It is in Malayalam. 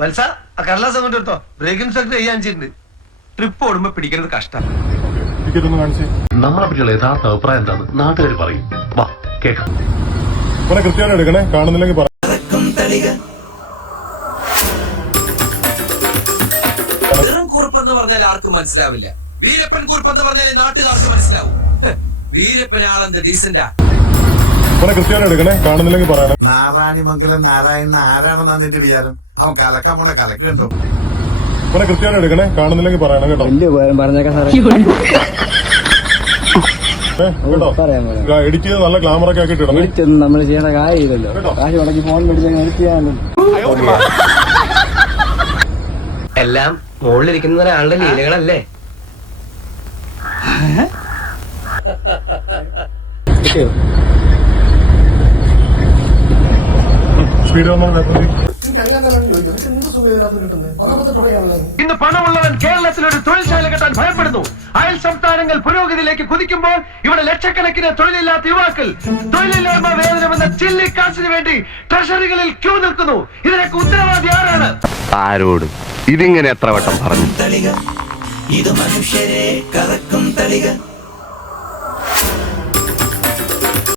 വത്സ ആ കടലാസം കൊണ്ട് എടുത്തോ. ബ്രേക്കിംഗ് സെക്ടർ ചെയ്യാൻ ചെയ്തിട്ടുണ്ട്. ട്രിപ്പ് ഓടുമ്പോ പിടിക്കുന്നത് കഷ്ടം. നമ്മളെ പറ്റിയുള്ള യഥാർത്ഥ അഭിപ്രായം എന്താണ് നാട്ടുകാർ പറയും. വാ കേൾക്കാം. കൃത്യമായിട്ട് എടുക്കണേ, കാണുന്നില്ലെങ്കിൽ വെറും കുറിപ്പെന്ന് പറഞ്ഞാൽ ആർക്കും മനസ്സിലാവില്ല. വീരപ്പൻ കുറിപ്പെന്ന് പറഞ്ഞാലേ നാട്ടുകാർക്ക് മനസ്സിലാവും. വീരപ്പൻ ആളെന്ത് ഡീസന്റാ. കൃത്യമായിട്ട് എടുക്കണേ, കാണുന്നില്ലെങ്കിൽ പറയണം. നാരായണിമംഗലം നാരായണൻ ആരാണെന്നാ നിന്റെ വിചാരം? അവൻ കലക്കാൻ പോണ കലക്കുണ്ടോ? കൃത്യമായിട്ട് എടുക്കണേ, കാണുന്നില്ലെങ്കിൽ പറയണം കേട്ടോ. എഡിറ്റ് ചെയ്ത് നല്ല ഗ്ലാമറൊക്കെ ആക്കിയിട്ട് ഇടണം. നമ്മൾ ചെയ്യേണ്ട കാര്യമില്ലല്ലോ. കാശ് മുടക്കി ഫോൺ മേടിച്ചാൽ എഡിറ്റ് ചെയ്യാനല്ലോ. എല്ലാം മുകളിലിരിക്കുന്ന ഒരാളുടെ ലീലകളല്ലേ? സ്പീഡ് ഇന്ന് പണമുള്ളവൻ കേരളത്തിൽ ഒരു തൊഴിൽശാല കെട്ടാൻ ഭയപ്പെടുന്നു. അയൽ സംസ്ഥാനങ്ങൾ പുരോഗതിയിലേക്ക് കുതിക്കുമ്പോൾ ഇവിടെ ലക്ഷക്കണക്കിന് തൊഴിലില്ലാത്ത യുവാക്കൾ തൊഴിലില്ലായ്മ വേതനമെന്ന ചില്ലിക്കാശിന് വേണ്ടി ട്രഷറികളിൽ ക്യൂ നിൽക്കുന്നു. ഇതിനൊക്കെ ഉത്തരവാദി ആരാണ്? ആരോട് ഇതിങ്ങനെ എത്ര വട്ടം പറഞ്ഞു? ഇത് മനുഷ്യരെ കറക്കും തളിക.